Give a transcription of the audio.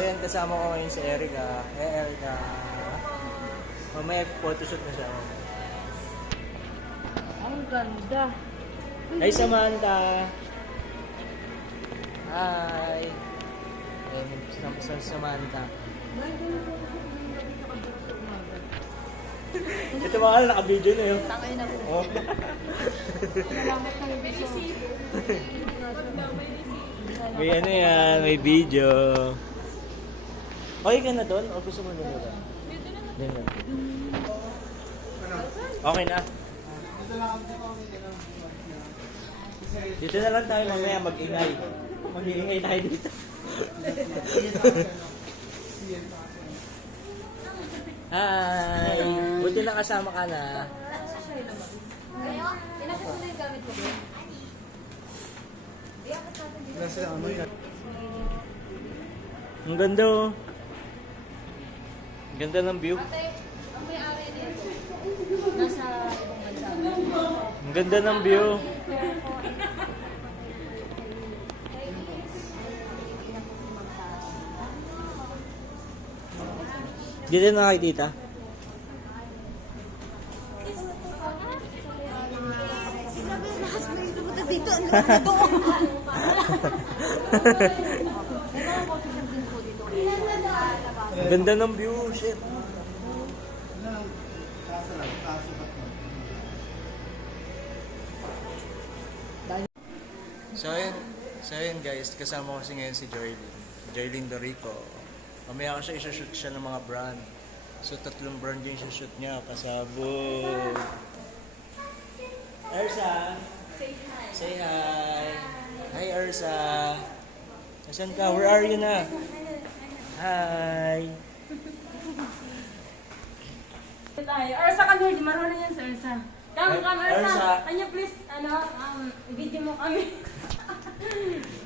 yun, kasama ko ngayon si Erica. Erica. Mamaya photoshoot na siya. Ang ganda. Hi, Samantha! Hi! Ayun, Samantha. Ito mga naka-video na yun. Tangay na po. Oh. Salamat kayo dito. May ano yan, may video. Okay ka na doon? O gusto mo na doon? Dito na. Okay na. Dito na lang tayo mamaya mag-ingay. Mag-ingay tayo dito. Hi! Buti na kasama ka na. Kayo, tinapit mo na yung gamit ko. Ang ganda oh. Ang ganda ng view. Ate, ang may-ari nito. Nasa ibang bansa. Ang ganda ng view. Dito na kay tita. Sinabi na lakas mo yung pumunta dito. Ang ganda doon. Ang ganda ng view. Shit. So yun guys, kasama ko kasi ngayon si Joylyn Dorico. Mamaya ko siya isa-shoot siya ng mga brand. So 3 brand yung isa-shoot niya. Pasabog. Ersa! Say hi! Hi Ersa! Nasaan ka? Where are you na? Hi! Ursa, come here. Di marunong yan sa Ursa. Come, Ursa. Ursa. Can you please, video mo kami?